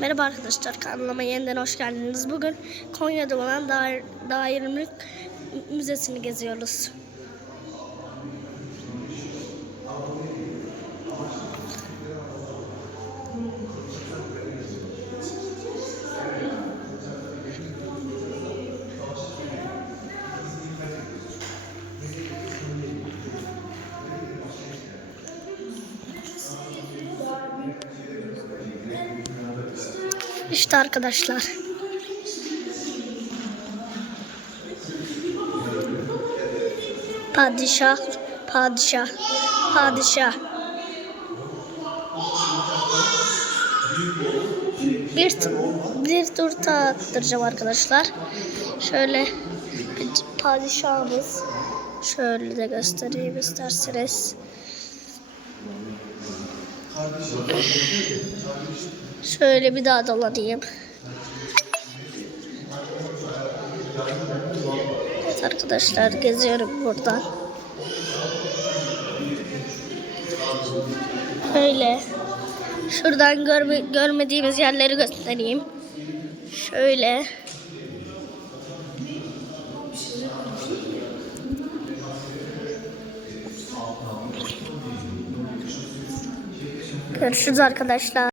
Merhaba arkadaşlar kanalıma yeniden hoş geldiniz. Bugün Konya'da olan dair, Dairemlik Müzesi'ni geziyoruz. İşte arkadaşlar. Padişah, padişah, padişah. Bir, bir tur attıracağım arkadaşlar. Şöyle padişahımız. Şöyle de göstereyim isterseniz. Şöyle bir daha dolanayım. Evet arkadaşlar geziyorum buradan. Şöyle. Şuradan görme, görmediğimiz yerleri göstereyim. Şöyle. Görüşürüz arkadaşlar.